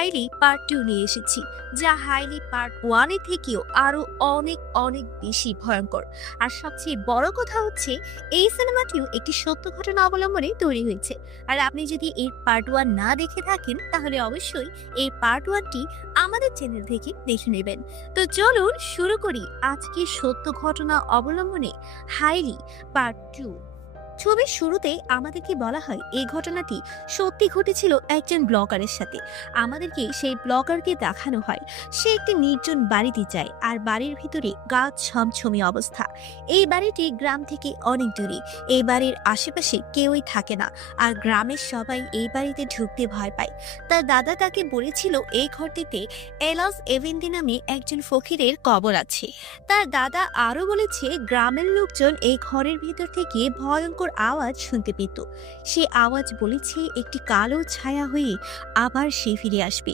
Highly part 2 নিয়ে এসেছি, যা হাইলি পার্ট 1 এর থেকেও আরো অনেক অনেক বেশি ভয়ঙ্কর। আর সবচেয়ে বড় কথা হচ্ছে, এই সিনেমাটিও একটি সত্য ঘটনা অবলম্বনে তৈরি হয়েছে। আর আপনি যদি এর পার্ট 1 না দেখে থাকেন, তাহলে অবশ্যই এই পার্ট 1টি আমাদের চ্যানেল থেকে দেখে নেবেন। তো চলুন শুরু করি আজকে সত্য ঘটনা অবলম্বনে হাইলি পার্ট 2। ছবির শুরুতেই আমাদেরকে বলা হয় এই ঘটনাটি সত্যি ঘটেছিল একজন ব্লগারের সাথে। আমাদেরকে সেই ব্লগারকে দেখানো হয় সে একটি নির্জন বাড়িতে যায়, আর বাড়ির ভিতরে গাছ ছমছমি অবস্থা। এই বাড়িটি গ্রাম থেকে অনেক দূরে, এই বাড়ির আশেপাশে কেউই থাকে না, আর গ্রামের সবাই এই বাড়িতে ঢুকতে ভয় পায়। তার দাদা তাকে বলেছিল এই ঘরটিতে এলাস এভেন্ডি নামে একজন ফকিরের কবর আছে। তার দাদা আরো বলেছে গ্রামের লোকজন এই ঘরের ভিতর থেকে ভয়ঙ্কর আওয়াজ শুনতে পেত। সে আওয়াজ বলেছে একটি কালো ছায়া হয়ে আবার সে ফিরে আসবে।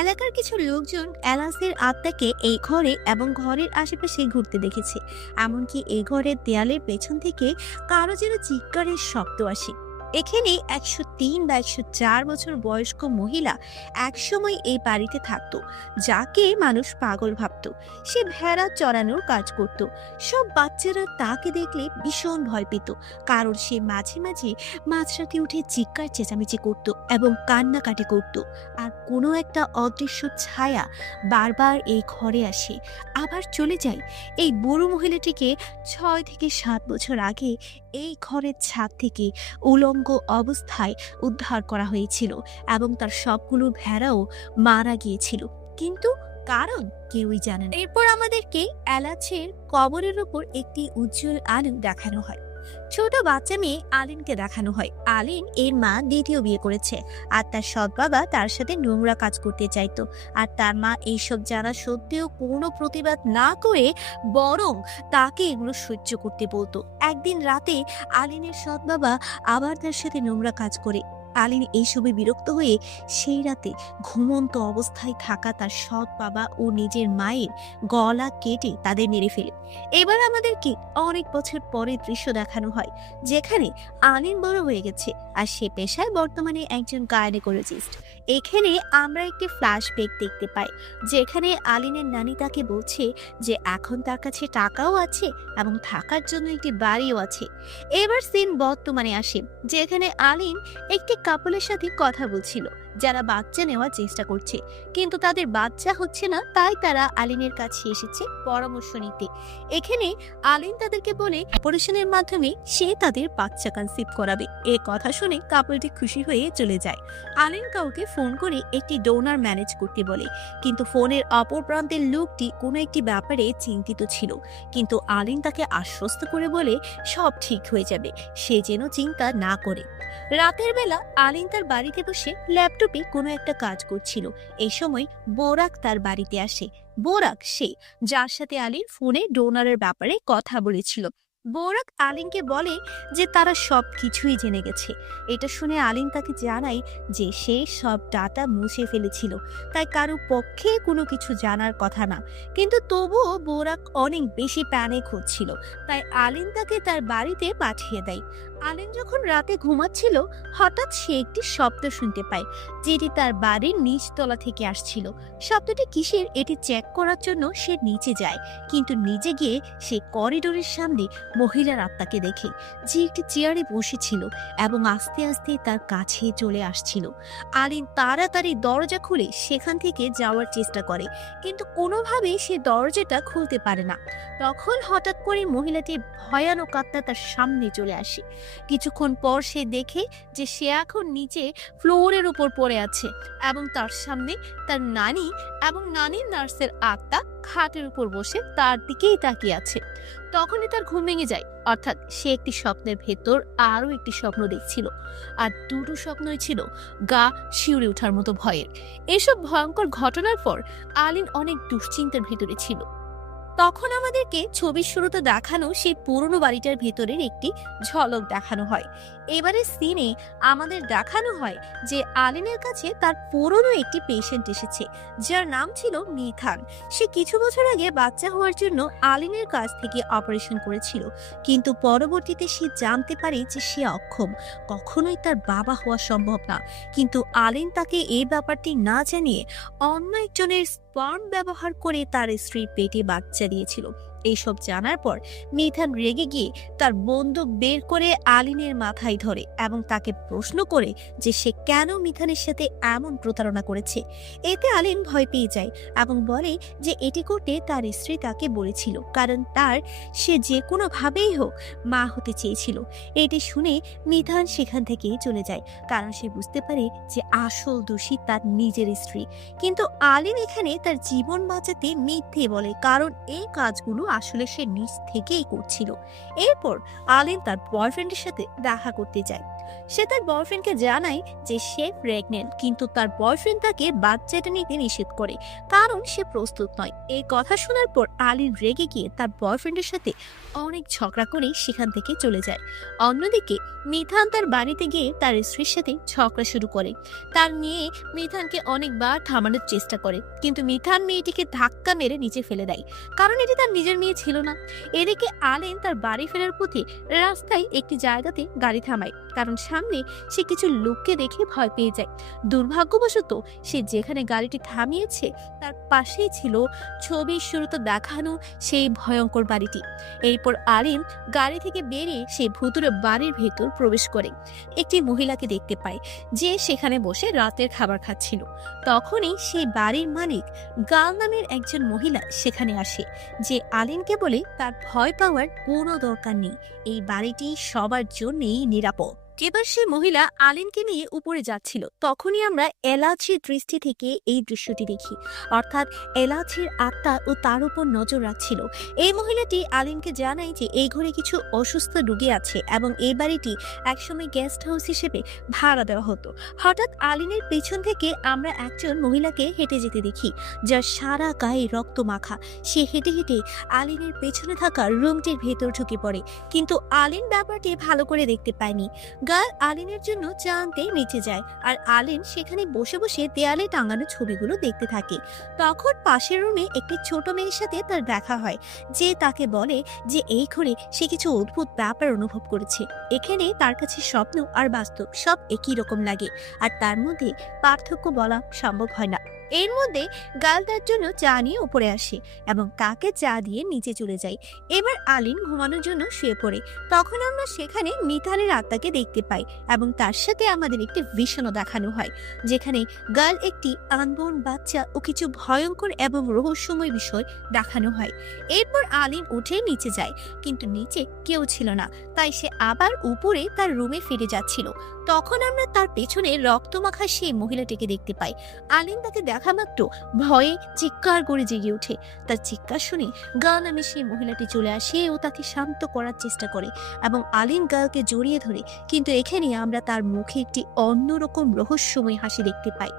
এলাকার কিছু লোকজন এলাসের আত্মাকে এই ঘরে এবং ঘরের আশেপাশে ঘুরতে দেখেছে। এমনকি এই ঘরের দেয়ালের পেছন থেকে কারো যেন চিৎকারের শব্দ আসে। এখানে 103 বা 104 বছর বয়স্ক মহিলা একসময় এই বাড়িতে থাকতো, যাকে মানুষ পাগল ভাবত। সে ভেড়া চড়ানোর কাজ করত। সব বাচ্চারা তাকে দেখলে ভীষণ ভয় পেত, কারণ সে মাঝে মাঝে মাঝরাতে উঠে চিৎকার চেঁচামেচি করত এবং কান্নাকাটি করত। আর কোনো একটা অদৃশ্য ছায়া বারবার এই ঘরে আসে, আবার চলে যায়। এই বুড়ো মহিলাটিকে 6 থেকে 7 বছর আগে এই ঘরের ছাদ থেকে উলঙ্গ অবস্থায় উদ্ধার করা হয়েছিল, এবং তার সবগুলো ভেড়াও মারা গিয়েছিল, কিন্তু কারণ কেউই জানে না। এরপর আমাদেরকে এলাচের কবরের উপর একটি উজ্জ্বল আলো দেখানো হয়। ছোট বাচ্চা মেয়ে আলিনকে দেখানো হয়। আলিন এর মা দ্বিতীয় বিয়ে করেছে, আর তার সৎ বাবা তার সাথে নোংরা কাজ করতে চাইতো। আর তার মা এইসব জানা সত্ত্বেও কোনো প্রতিবাদ না করে বরং তাকে এগুলো সহ্য করতে বলতো। একদিন রাতে আলিনের সৎ বাবা আবার তার সাথে নোংরা কাজ করে। আলিন এইসবে বিরক্ত হয়ে সেই রাতে ঘুমন্ত অবস্থায় থাকা তার সৎ বাবা ও নিজের মায়ের গলা কেটে তাদের মেরে ফেলে। এবার আমাদেরকে অনেক বছর পরে দৃশ্য দেখানো হয়, যেখানে আলিন বড় হয়ে গেছে, আর সে পেশায় বর্তমানে একজন গাইনোকোলজিস্ট। এখানে আমরা একটি ফ্ল্যাশব্যাক দেখতে পাই, যেখানে আলিনের নানি তাকে বলছে যে এখন তার কাছে টাকাও আছে এবং থাকার জন্য একটি বাড়িও আছে। এবার সিন বর্তমানে আসে, যেখানে আলিন একটি কাপলের সাথে কথা বলছিল, যারা বাচ্চা নেওয়ার চেষ্টা করছে, কিন্তু তাদের বাচ্চা হচ্ছে না। তাই তারা আলিনের কাছে এসেছে পরামর্শ নিতে। এখানে আলিন তাদেরকে বলে অপারেশনের মাধ্যমে সে তাদের বাচ্চা কনসিভ করাবে। এ কথা শুনে কাপলটি খুশি হয়ে চলে যায়। আলিন কাউকে ফোন করে একটি ডোনার ম্যানেজ করতে বলে, কিন্তু ফোনের অপর প্রান্তের লোকটি কোনো একটি ব্যাপারে চিন্তিত ছিল। কিন্তু আলিন তাকে আশ্বস্ত করে বলে সব ঠিক হয়ে যাবে, সে যেন চিন্তা না করে। রাতের বেলা আলিন তার বাড়িতে বসে ল্যাপটপে কোনো একটা কাজ করছিল। এই সময় বোরাক তার বাড়িতে আসে। বোরাক সে, যার সাথে আলিন ফোনে ডোনারের ব্যাপারে কথা বলেছিল। বোরাক আলিনকে বলে যে তারা সব কিছুই জেনে গেছে। এটা শুনে আলিন তাকে জানায় যে সে সব ডাটা মুছে ফেলেছিল, তাই কারো পক্ষে কোনো কিছু জানার কথা না। কিন্তু তবুও বোরাক অনেক বেশি প্যানিক হচ্ছিল, তাই আলিন তাকে তার বাড়িতে পাঠিয়ে দেয়। আলিন যখন রাতে ঘুমাচ্ছিল, হঠাৎ সে একটি শব্দ শুনতে পায়, যেটি তার বাড়ির নিচতলা থেকে আসছিল। শব্দটি কিসের এটি চেক করার জন্য সে নিচে যায়, কিন্তু নিচে গিয়ে সে করিডোরের সামনে মহিলার আত্মাকে দেখে, যে একটি চেয়ারে বসেছিল এবং আস্তে আস্তে তার কাছে চলে আসছিল। আলিন তাড়াতাড়ি দরজা খুলে সেখান থেকে যাওয়ার চেষ্টা করে, কিন্তু কোনোভাবেই সে দরজাটা খুলতে পারে না। তখন হঠাৎ করে মহিলাটির ভয়ানক আত্মা তার সামনে চলে আসে। কিছুক্ষণ পর সে দেখে যে সে এখন নিচে ফ্লোরের উপর পড়ে আছে, এবং তার সামনে তার নানি এবং নানির নার্সের আত্মা খাটের উপর বসে তার দিকেই তাকিয়ে আছে। তখনই তার ঘুম ভেঙে যায়, অর্থাৎ সে একটি স্বপ্নের ভেতর আরো একটি স্বপ্ন দেখছিল, আর দুটো স্বপ্নই ছিল গা শিউরে ওঠার মতো ভয়ের। এসব ভয়ঙ্কর ঘটনার পর আলিন অনেক দুশ্চিন্তার ভেতরে ছিল। তখন আমাদেরকে ছবির শুরুতে দেখানো সেই পুরনো বাড়িটার ভেতরের একটি ঝলক দেখানো হয়। এবারে সিনে আমাদের দেখানো হয় যে আলিনের কাছে তার পুরনো একটি পেশেন্ট এসেছে, যার নাম ছিল মিথান। সে কিছু বছর আগে বাচ্চা হওয়ার জন্য আলিনের কাছ থেকে অপারেশন করেছিল, কিন্তু পরবর্তীতে সে জানতে পারে যে সে অক্ষম, কখনোই তার বাবা হওয়া সম্ভব না। কিন্তু আলিন তাকে এই ব্যাপারটি না জানিয়ে অন্য একজনের স্পার্ম ব্যবহার করে তার স্ত্রীর পেটে বাচ্চা দিয়েছিল। এইসব জানার পর মিথান রেগে গিয়ে তার বন্দুক বের করে আলিনের মাথায় ধরে এবং তাকে প্রশ্ন করে যে সে কেন মিথানের সাথে এমন প্রতারণা করেছে। এতে আলিন ভয় পেয়ে যায় এবং বলে যে এটি করতে তার স্ত্রী তাকে বলেছিল, কারণ সে যে কোনো ভাবেই হোক মা হতে চেয়েছিল। এটি শুনে মিথান সেখান থেকে চলে যায়, কারণ সে বুঝতে পারে যে আসল দোষী তার নিজের স্ত্রী। কিন্তু আলিন এখানে তার জীবন বাঁচাতে মিথ্যে বলে, কারণ এই কাজগুলো আসলে সে নিজ থেকেই করছিল। এরপর আলিন তার বয়ফ্রেন্ডের সাথে দেখা করতে যায়। সে তার বয়ফ্রেন্ডকে জানায় যে সে প্রেগনেন্ট, কিন্তু তার বয়ফ্রেন্ড তাকে বাচ্চাটা নিতে নিষেধ করে, কারণ সে প্রস্তুত নয়। এই কথা শোনার পর আলিন রেগে গিয়ে তার বয়ফ্রেন্ডের সাথে অনেক ঝগড়া করে সেখান থেকে চলে যায়। অন্যদিকে মিথান তার বাড়িতে গিয়ে তার স্ত্রীর সাথে ঝগড়া শুরু করে। তার মেয়ে মিথানকে অনেকবার থামানোর চেষ্টা করে, কিন্তু মিথান মেয়েটিকে ধাক্কা মেরে নিচে ফেলে দেয়, কারণ এটি তার নিজের মেয়ে ছিল না। এদিকে আলিন তার বাড়ি ফেরার পথে রাস্তায় একটি জায়গাতে গাড়ি থামায়, কারণ সামনে সে কিছু লোককে দেখে ভয় পেয়ে যায়। দুর্ভাগ্যবশত সে যেখানে গাড়িটি থামিয়েছে তার পাশেই ছিল ছবির শুরুতে দেখানো সেই ভয়ঙ্কর বাড়িটি। এরপর আলিন গাড়ি থেকে বেরিয়ে সেই ভুতুরে বাড়ির ভেতর প্রবেশ করে একটি মহিলাকে দেখতে পায়, যে সেখানে বসে রাতের খাবার খাচ্ছিল। তখনই সেই বাড়ির মালিক গাল নামের একজন মহিলা সেখানে আসে, যে আলিনকে বলে তার ভয় পাওয়ার কোনো দরকার নেই, এই বাড়িটি সবার জন্যই নিরাপদ। এবার সে মহিলা আলিনকে নিয়ে উপরে যাচ্ছিল, তখনই আমরা এলাচির দৃষ্টি থেকে এই দৃশ্যটি দেখি, অর্থাৎ এলাচির আত্মা ও তার উপর নজর রাখছিল। এই মহিলাটি আলিনকে জানায় যে এই ঘরে কিছু অসুস্থ রোগী আছে এবং এই বাড়িটি একসময় গেস্ট হাউস হিসেবে ভাড়া দেওয়া হতো। হঠাৎ আলিনের পেছন থেকে আমরা একজন মহিলাকে হেঁটে যেতে দেখি, যার সারা গায়ে রক্ত মাখা। সে হেঁটে হেঁটে আলিনের পেছনে থাকা রুমটির ভেতর ঢুকে পড়ে, কিন্তু আলিন ব্যাপারটি ভালো করে দেখতে পায়নি। গাল আলিনের জন্য চা আনতে নিচে যায়, আর আলিন সেখানে বসে বসে দেয়ালে টাঙানো ছবিগুলো দেখতে থাকে। তখন পাশের রুমে একটি ছোট মেয়ের সাথে তার দেখা হয়, যে তাকে বলে যে এই ঘরে সে কিছু অদ্ভুত ব্যাপার অনুভব করেছে। এখানে তার কাছে স্বপ্ন আর বাস্তব সব একই রকম লাগে, আর তার মধ্যে পার্থক্য বলা সম্ভব হয় না। এর মধ্যে গাল তার জন্য চা নিয়ে উপরে আসে এবং তাকে চা দিয়ে নিচে চলে যায়। এবার আলিন ঘুমানোর জন্য শুয়ে পড়ে। তখন আমরা সেখানে মিথানের আত্মাকে দেখতে পাই এবং তার সাথে আমাদের একটি ভিশনও দেখানো হয়, যেখানে গাল একটি আনবোর্ন বাচ্চা ও কিছু ভয়ঙ্কর এবং রহস্যময় বিষয় দেখানো হয়। এরপর আলিন উঠে নিচে যায়, কিন্তু নিচে কেউ ছিল না, তাই সে আবার উপরে তার রুমে ফিরে যাচ্ছিল। তখন আমরা তার পেছনে রক্তমাখা সেই মহিলাটিকে দেখতে পাই। আলিন তাকে দেখা মাত্র ভয়ে চিৎকার করে জেগে ওঠে। তার চিৎকার শুনে গাল নামে সেই মহিলাটি চলে আসে ও তাকে শান্ত করার চেষ্টা করে এবং আলিন গালকে জড়িয়ে ধরে, কিন্তু এখানে আমরা তার মুখে একটি অন্যরকম রহস্যময় হাসি দেখতে পাই।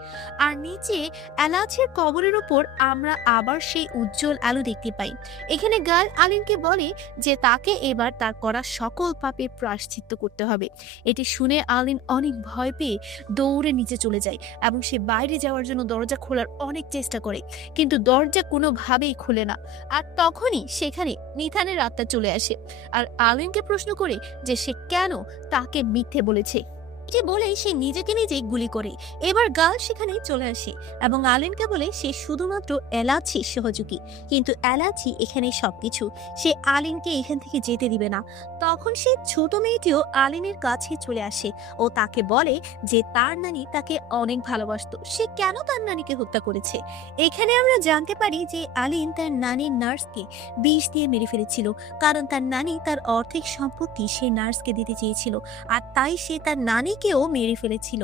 আর নিচে এলাচের কবরের ওপর আমরা আবার সেই উজ্জ্বল আলো দেখতে পাই। এখানে গাল আলিনকে বলে যে তাকে এবার তার করা সকল পাপের প্রায়শ্চিত্ত করতে হবে। এটি শুনে আলিন অনেক ভয় পেয়ে দৌড়ে নিচে চলে যায় এবং সে বাইরে যাওয়ার জন্য দরজা খোলার অনেক চেষ্টা করে, কিন্তু দরজা কোনোভাবেই খুলে না। আর তখনই সেখানে মিথানের আত্মা চলে আসে আর আলিনকে প্রশ্ন করে যে সে কেন তাকে মিথ্যে বলেছে। এটি বলেই সে নিজেকে নিজেই গুলি করে। এবার গাল সেখানে চলে আসে এবং আলিনকে বলে সে শুধুমাত্র এলাচি সহযোগী, কিন্তু এলাচি এখানে সবকিছু। সে আলিনকে এখান থেকে যেতে দিবে না। তখন সে ছোট মেয়েটিও আলিনের কাছে চলে আসে ও তাকে বলে যে তার নানি তাকে অনেক ভালোবাসতো, সে কেন তার নানিকে হত্যা করেছে। এখানে আমরা জানতে পারি যে আলিন তার নানির নার্সকে বিষ দিয়ে মেরে ফেলেছিল, কারণ তার নানি তার অর্ধেক সম্পত্তি সে নার্সকে দিতে চেয়েছিল, আর তাই সে তার নানি কেও মেরে ফেলেছিল।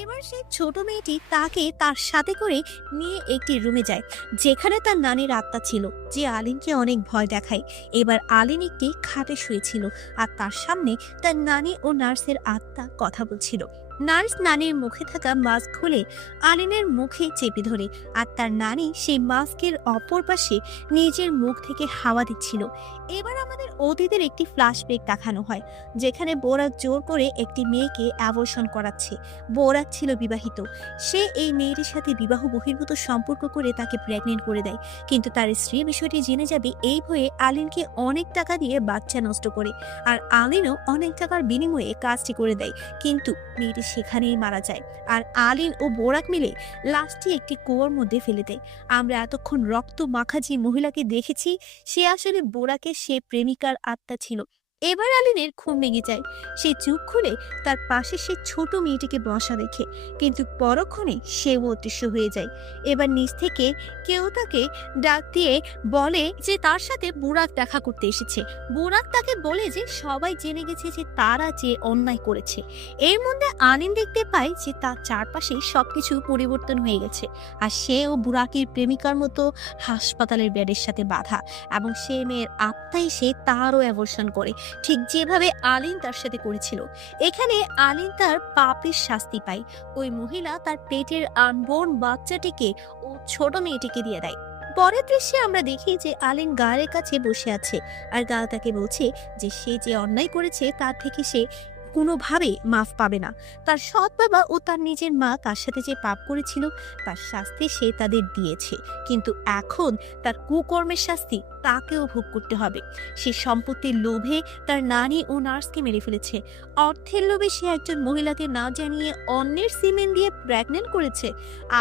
এবার সেই ছোট মেয়েটি তাকে তার সাথে করে নিয়ে একটি রুমে যায়, যেখানে তার নানির আত্মা ছিল, যে আলিনকে অনেক ভয় দেখায়। এবার আলিন একটি খাটে শুয়েছিল আর তার সামনে তার নানি ও নার্সের আত্মা কথা বলছিল। নার্স নানির মুখে থাকা মাস্ক খুলে আলিনের মুখে চেপে ধরে, আর তার নানি সেই মাস্কের অপর পাশে নিজের মুখ থেকে হাওয়া দিচ্ছিল। এবার আমাদের অতীতের একটি ফ্ল্যাশব্যাক দেখানো হয়, যেখানে বোরাক জোর করে একটি মেয়েকে অ্যাবর্শন করাচ্ছে। বোরাক ছিল বিবাহিত। সে এই মেয়েটির সাথে বিবাহ বহির্ভূত সম্পর্ক করে তাকে প্রেগনেন্ট করে দেয়, কিন্তু তার স্ত্রী বিষয়টি জেনে যাবে এই ভয়ে আলিনকে অনেক টাকা দিয়ে বাচ্চা নষ্ট করে। আর আলিনও অনেক টাকার বিনিময়ে কাজটি করে দেয়, কিন্তু মেয়েটি সেখানেই মারা যায়। আর আলিন ও বোরাক মিলে লাশটি একটি কুয়োর মধ্যে ফেলে দেয়। আমরা এতক্ষণ রক্ত মাখা যে মহিলাকে দেখেছি, সে আসলে বোরাকের সে প্রেমিকার আত্মা ছিল। এবার আলিনের ঘুম ভেঙে যায়। সে চোখ খুলে তার পাশে সে ছোট মেয়েটিকে বসা দেখে, কিন্তু পরক্ষণে সেও অদৃশ্য হয়ে যায়। এবার নিচ থেকে কেউ তাকে ডাক দিয়ে বলে যে তার সাথে বুরাক দেখা করতে এসেছে। বুরাক তাকে বলে যে সবাই জেনে গেছে যে তারা যে অন্যায় করেছে। এর মধ্যে আলিন দেখতে পায় যে তার চারপাশে সবকিছু পরিবর্তন হয়ে গেছে, আর সেও বুরাকের প্রেমিকার মতো হাসপাতালের বেডের সাথে বাঁধা, এবং সে মেয়ের আত্মাই সে তারও অ্যাবর্শন করে, ঠিক যেভাবে আলিন তার সাথে করেছিল। এখানে আলিন তার পাপের শাস্তি পায়। ওই মহিলা তার পেটের আনবর্ন বাচ্চাটিকে ও ছোট মেয়েটিকে দিয়ে দেয়। পরের দৃশ্যে আমরা দেখি যে আলিন গালের কাছে বসে আছে, আর গাল তাকে বলছে যে সে যে অন্যায় করেছে তার থেকে সে কোনোভাবে মাফ পাবে না। তার সৎ বাবা ও তার নিজের মা তার সাথে যে পাপ করেছিল তার শাস্তি সে তাদের দিয়েছে, কিন্তু এখন তার কুকর্মের শাস্তি তাকেও ভোগ করতে হবে। সে সম্পত্তির লোভে তার নানি ও নার্সকে মেরে ফেলেছে। অর্থের লোভে সে একজন মহিলাকে না জানিয়ে অন্যের সিমেন্ট দিয়ে প্রেগনেন্ট করেছে।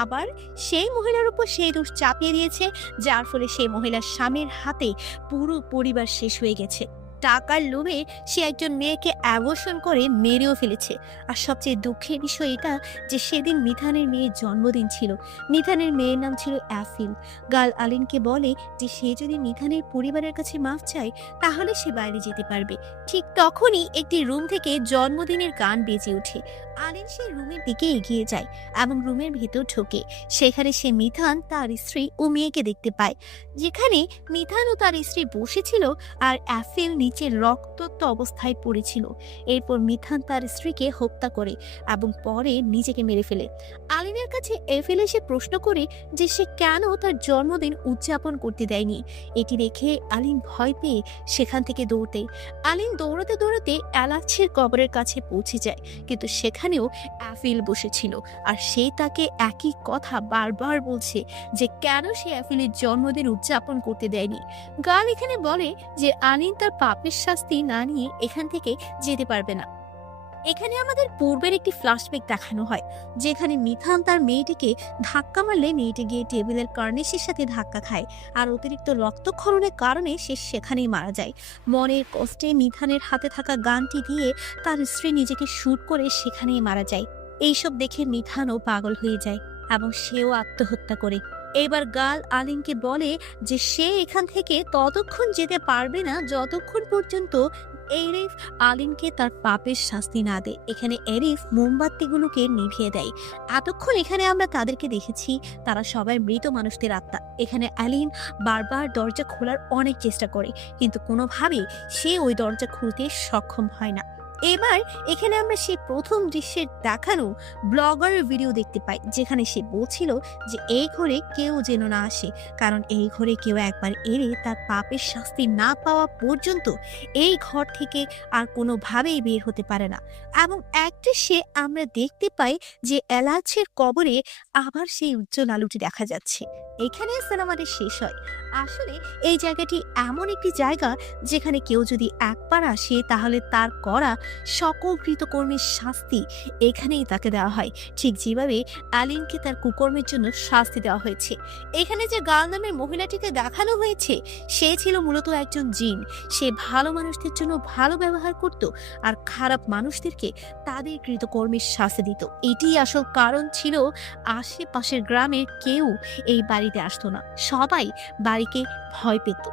আবার সেই মহিলার উপর সেই দোষ চাপিয়ে দিয়েছে, যার ফলে সেই মহিলার স্বামীর হাতে পুরো পরিবার শেষ হয়ে গেছে। টাকার লোভে সে একজন মেয়েকে অ্যাবর্শন করে মেরেও ফেলেছে। আর সবচেয়ে দুঃখের বিষয় এটা যে সেদিন মিথানের মেয়ের জন্মদিন ছিল। মিথানের মেয়ের নাম ছিল অ্যাফিল। গাল আলিনকে বলে যে সে যদি মিথানের পরিবারের কাছে মাফ চায় তাহলে সে বাইরে যেতে পারবে। ঠিক তখনই একটি রুম থেকে জন্মদিনের গান বেজে ওঠে। আলিন সেই রুমের দিকে এগিয়ে যায় এবং রুমের ভেতর ঢোকে। সেখানে সে মিথান, তার স্ত্রী ও মেয়েকে দেখতে পায়, যেখানে মিথান ও তার স্ত্রী বসেছিল আর অ্যাফিল নিচে রক্তাক্ত অবস্থায় পড়েছিল। এরপর মিথান তার স্ত্রীকে হত্যা করে এবং পরে নিজেকে মেরে ফেলে। আলিনের কাছে এফিল এসে প্রশ্ন করে যে সে কেন তার জন্মদিন উদযাপন করতে দেয়নি। এটি দেখে আলিন ভয় পেয়ে সেখান থেকে দৌড়তে আলিন দৌড়াতে দৌড়াতে অ্যালাচ্ছের কবরের কাছে পৌঁছে যায়, কিন্তু সেখানেও অ্যাফিল বসেছিল, আর সে তাকে একই কথা বারবার বলছে যে কেন সে অ্যাফিলের জন্মদিন উদযাপন করতে দেয়নি। গাল এখানে বলে যে আলিন তার পাপের শাস্তি না নিয়ে এখান থেকে যেতে পারবে না। এখানে আমাদের পূর্বের একটি ফ্ল্যাশব্যাক দেখানো হয়, যেখানে মিথান তার মেয়েটিকে ধাক্কা মারলে মেয়েটি গিয়ে টেবিলের কার্নিশের সাথে ধাক্কা খায়, আর অতিরিক্ত রক্তক্ষরণের কারণে সে সেখানেই মারা যায়। মনের কষ্টে মিথানের হাতে থাকা গানটি দিয়ে তার স্ত্রী নিজেকে শুট করে সেখানেই মারা যায়। এইসব দেখে মিথানও পাগল হয়ে যায় এবং সেও আত্মহত্যা করে। এবার গাল আলিনকে বলে যে সে এখান থেকে ততক্ষণ যেতে পারবে না যতক্ষণ পর্যন্ত এরিফ আলিনকে তার পাপের শাস্তি না দেয়। এখানে এরিফ মোমবাতিগুলোকে নিভিয়ে দেয়। এতক্ষণ এখানে আমরা তাদেরকে দেখেছি তারা সবাই মৃত মানুষদের আত্মা। এখানে আলিন বারবার দরজা খোলার অনেক চেষ্টা করে, কিন্তু কোনোভাবেই সে ওই দরজা খুলতে সক্ষম হয় না। এবার এখানে আমরা সেই প্রথম দৃশ্যের দেখানো ব্লগারের ভিডিও দেখতে পাই, যেখানে সে বলছিল যে এই ঘরে কেউ যেন না আসে, কারণ এই ঘরে কেউ একবার এলে তার পাপের শাস্তি না পাওয়া পর্যন্ত এই ঘর থেকে আর কোনোভাবেই বের হতে পারে না। এবং এক দৃশ্যে আমরা দেখতে পাই যে এলাচের কবরে আবার সেই উজ্জ্বল আলোটি দেখা যাচ্ছে। এখানে সিনেমাটি শেষ হয়। আসলে এই জায়গাটি এমন একটি জায়গা যেখানে কেউ যদি একবার আসে তাহলে তার করা সকল কৃতকর্মের শাস্তি এখানেই তাকে দেওয়া হয়, ঠিক যেভাবে আলিনকে তার কুকর্মের জন্য শাস্তি দেওয়া হয়েছে। এখানে যে গাল নামের মহিলাটিকে দেখানো হয়েছে সে ছিল মূলত একজন জিন। সে ভালো মানুষদের জন্য ভালো ব্যবহার করত আর খারাপ মানুষদেরকে তাদের কৃতকর্মের শাস্তি দিত। এটি আসল কারণ ছিল আশেপাশের গ্রামের কেউ এই বাড়িতে আসতো না, সবাই বাড়িকে ভয় পেত।